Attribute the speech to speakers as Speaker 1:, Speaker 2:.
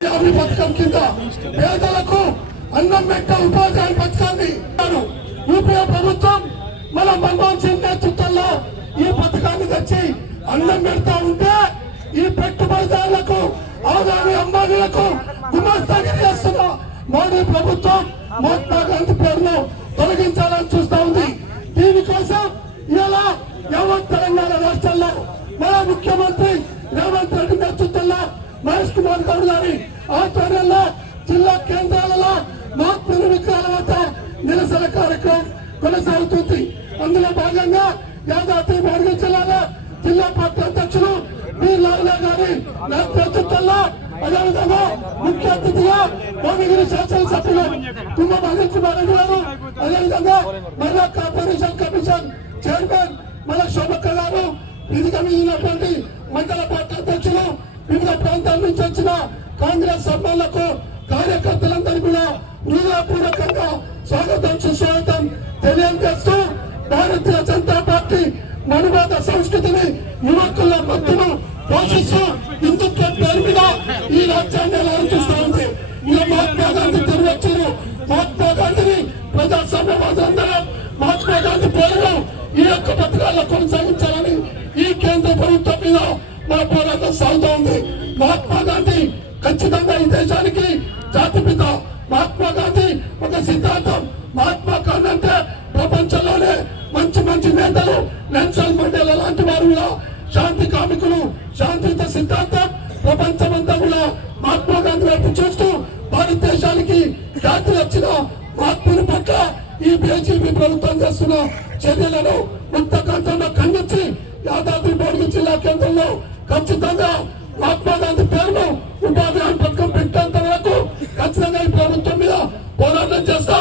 Speaker 1: యాభై పథకం కింద పేదలకు అన్నం పెట్ట ఉపాధ్యాయ పథకాన్ని యూపీఏ ప్రభుత్వం మన మన్మోహన్ సింగ్ నేతృత్వంలో ఈ పథకాన్ని తెచ్చి అన్నం పెడతా ఉంటే ఈ పెట్టుబడిదారులకు ఆదాని అంబానీలకు గుమస్తాగిరి చేస్తున్న మోడీ ప్రభుత్వం మహాత్మా గాంధీ పేరును తొలగించాలని చూస్తా ఉంది. దీనికోసం ఇలా యావత్ తెలంగాణ రాష్ట్రంలో మన ముఖ్యమంత్రి రేవంత్ రెడ్డి నేతృత్వంలో మహేష్ కుమార్ గౌడ్ గారి ఆధ్వర్యంలో జిల్లా కేంద్రాలలో మహాత్ముని విగ్రహాల వద్ద నిరసన కార్యక్రమం కొనసాగుతుంది. అందులో భాగంగా యాదాద్రి భువనగిరి జిల్లాలో జిల్లా పార్టీ అధ్యక్షులు బి లాలా గారి నేతృత్వంలో అదేవిధంగా ముఖ్య అతిథిగా భువనగిరి శాసనసభ్యులు తుమ్మ మహేష్ కుమార్ రెడ్డి గారు అదేవిధంగా మహిళా కార్పొరేషన్ కమిషన్ చైర్మన్ మన శోభక్క గారు విధిగా మిగిలినటువంటి మండల పార్టీ అధ్యక్షులు వివిధ ప్రాంతాల నుంచి వచ్చిన కాంగ్రెస్ సభ్యులకు కార్యకర్తలందరూ కూడా హృదయపూర్వకంగా స్వాగతం సుస్వాగతం తెలియజేస్తూ భారతీయ జనతా పార్టీ మనువాద సంస్కృతిని యువకుల మత్తును పోషిస్తూ హిందుత్వం పేరు మీద ఈ రాజ్యాన్ని ఆలోచిస్తూ ఉంది. ఇలా మహాత్మా గాంధీ తిరిగొచ్చారు మహాత్మా గాంధీని ప్రజాస్వామ్యవాదులందరం మహాత్మా గాంధీ పేరును ఈ యొక్క పథకాల్లో కొనసాగించాలని ఈ కేంద్ర ప్రభుత్వం మీద మా పోరాటం సాగుతూ ఉంది. మహాత్మా దేశానికి జాతిపిత మహాత్మా గాంధీ ఒక సిద్ధాంతం. మహాత్మా గాంధీ అంటే ప్రపంచంలోనే మంచి మంచి నేతలు నెల్సన్ మండేలా లాంటి వారు కూడా. శాంతి కామికులు శాంతియుత సిద్ధాంతం ప్రపంచమంతా కూడా మహాత్మా గాంధీ వైపు చూస్తూ భారతదేశానికి జాతి వచ్చిన మహాత్ముని పట్ల ఈ బీజేపీ ప్రభుత్వం చేస్తున్న చర్యలను ముక్త ఖండించి యాదాద్రి భువనగిరి జిల్లా కేంద్రంలో ఖచ్చితంగా Pentecostal